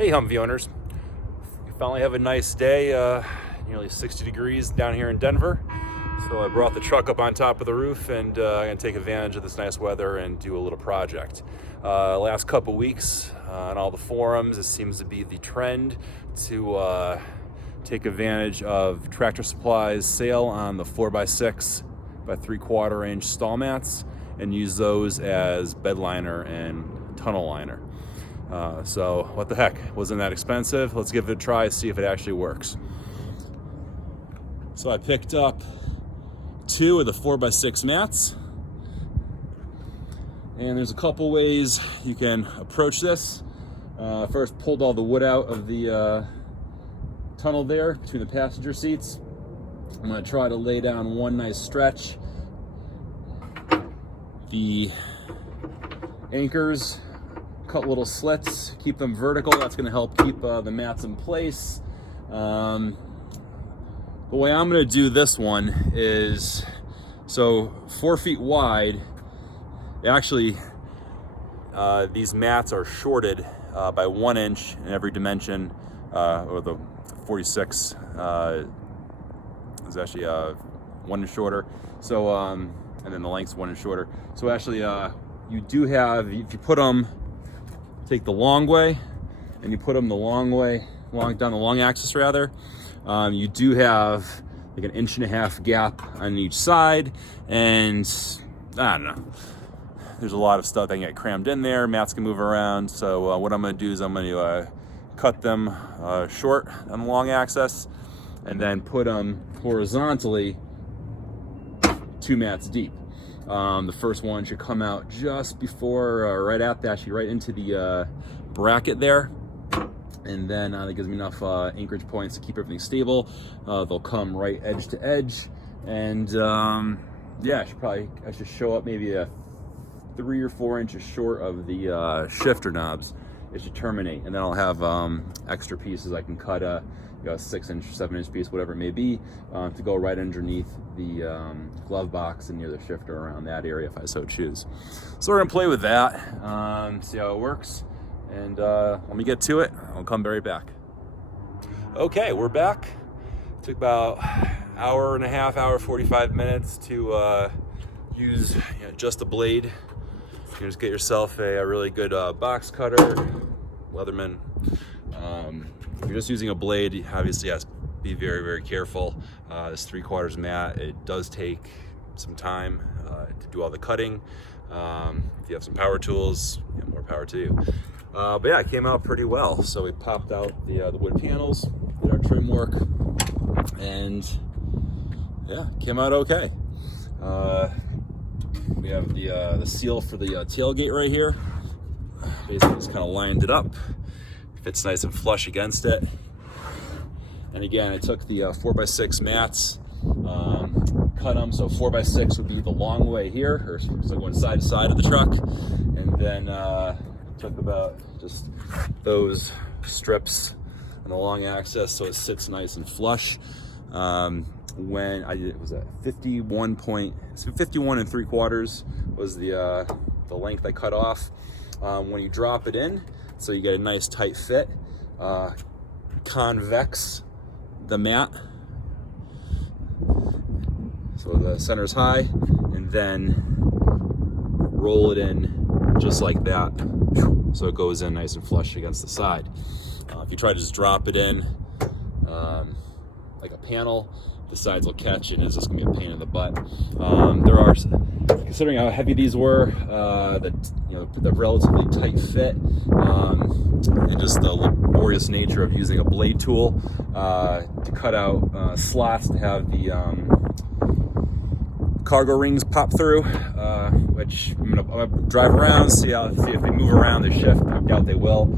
Hey Humvee owners, we finally have a nice day, nearly 60 degrees down here in Denver. So I brought the truck up on top of the roof and I'm gonna take advantage of this nice weather and do a little project. Last couple weeks on all the forums, it seems to be the trend to take advantage of Tractor Supply's sale on the 4x6 by 3/4 inch stall mats and use those as bed liner and tunnel liner. So what the heck, wasn't that expensive? Let's give it a try, see if it actually works. So I picked up 2 of the 4x6 mats, and there's a couple ways you can approach this. First, pulled all the wood out of the tunnel there between the passenger seats. I'm going to try to lay down one nice stretch. The anchors, cut little slits, keep them vertical. That's going to help keep the mats in place. The way I'm going to do this one is, so 4 feet wide. Actually, these mats are shorted by 1 inch in every dimension, or the 46 is actually 1 inch shorter. So, and then the length's 1 inch shorter. So actually, you do have, if you put them, take the long way, and you put them the long way, down the long axis rather, you do have like an 1.5 inch gap on each side, and I don't know, there's a lot of stuff that can get crammed in there. Mats can move around. So what I'm going to do is I'm going to cut them short on the long axis, and then put them horizontally 2 mats deep. The first one should come out just before, right at that, actually right into the bracket there. And then that gives me enough anchorage points to keep everything stable. They'll come right edge to edge. And yeah, I should show up maybe 3 or 4 inches short of the shifter knobs. It should terminate. And then I'll have extra pieces I can cut, a 6 inch, 7 inch piece, whatever it may be, to go right underneath the glove box and near the shifter around that area if I so choose. So we're gonna play with that, see how it works, and let me get to it. I'll come right back. Okay, we're back. Took about hour and a half, hour 45 minutes to use just a blade. You can just get yourself a really good box cutter, Leatherman. If you're just using a blade, you obviously have to be very, very careful. This 3/4 mat, it does take some time to do all the cutting. If you have some power tools, more power to you. But yeah, it came out pretty well. So we popped out the wood panels, did our trim work, and yeah, came out okay. We have the seal for the tailgate right here. Basically just kind of lined it up. Fits nice and flush against it. And again, I took the 4x6 mats, cut them, so 4x6 would be the long way here, or so going side to side of the truck, and then took about just those strips on the long axis so it sits nice and flush. When I did it, was at 51 3/4 was the length I cut off. When you drop it in, so you get a nice tight fit, convex the mat, so the center's high, and then roll it in just like that, so it goes in nice and flush against the side. If you try to just drop it in like a panel, the sides will catch and it's just gonna be a pain in the butt. There are, considering how heavy these were, the relatively tight fit, and just the laborious nature of using a blade tool to cut out slots to have the cargo rings pop through, which I'm gonna drive around, see if they move around, they shift. I doubt they will.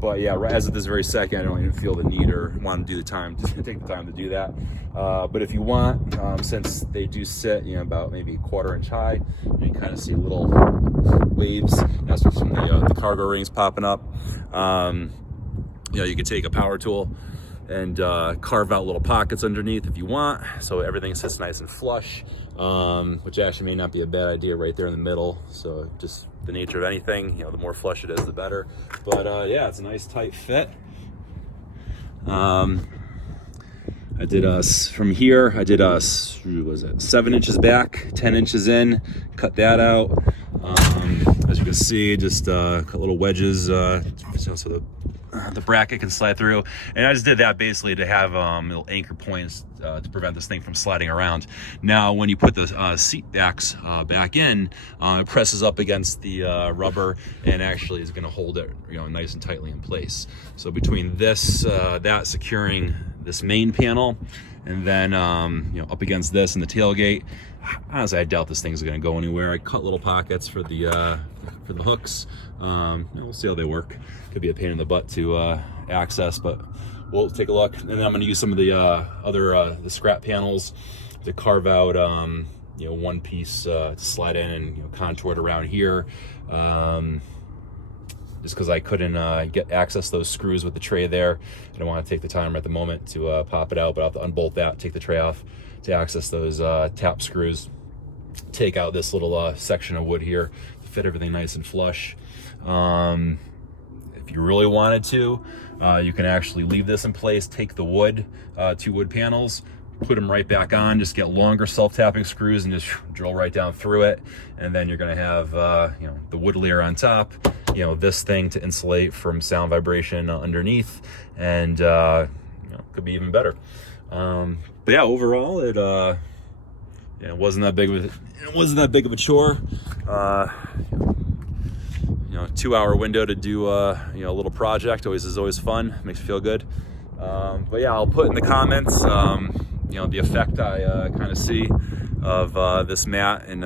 But yeah, as of this very second, I don't even feel the need or want to do the time to take the time to do that. But if you want, since they do sit, about maybe 1/4 inch high, you can kind of see little waves. That's from the cargo rings popping up. You can take a power tool and carve out little pockets underneath if you want, so everything sits nice and flush, which actually may not be a bad idea right there in the middle. So just the nature of anything, you know, the more flush it is, the better. But yeah, it's a nice tight fit. I did from here, I did what was it, 7 inches back, 10 inches in, cut that out. As you can see, just cut little wedges so the bracket can slide through. And I just did that basically to have little anchor points to prevent this thing from sliding around. Now, when you put the seat backs back in, it presses up against the rubber and actually is going to hold it, you know, nice and tightly in place. So between this, that securing this main panel, and then you know, up against this and the tailgate, honestly, I doubt this thing's going to go anywhere. I cut little pockets for the hooks. You know, we'll see how they work. Could be a pain in the butt to access, but we'll take a look. And then I'm going to use some of the the scrap panels to carve out you know, one piece to slide in and, you know, contour it around here. Just because I couldn't access those screws with the tray there. I don't want to take the time at the moment to pop it out, but I'll have to unbolt that, take the tray off to access those tap screws. Take out this little section of wood here to fit everything nice and flush. If you really wanted to, you can actually leave this in place, take the wood, 2 wood panels, put them right back on, just get longer self-tapping screws and just drill right down through it. And then you're gonna have you know, the wood layer on top, you know, this thing to insulate from sound vibration underneath, and you know, could be even better. But yeah, overall it yeah, it wasn't that big of a chore. You know, 2-hour window to do you know, a little project is always fun, makes you feel good. But yeah, I'll put in the comments you know, the effect I kind of see of this mat and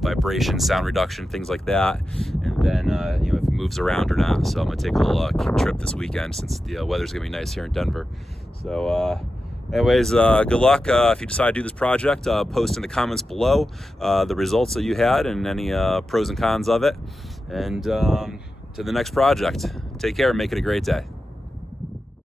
vibration, sound reduction, things like that, and then you know, if it moves around or not. So I'm gonna take a little trip this weekend since the weather's gonna be nice here in Denver. So anyways, good luck if you decide to do this project. Post in the comments below the results that you had and any pros and cons of it. And to the next project. Take care and make it a great day.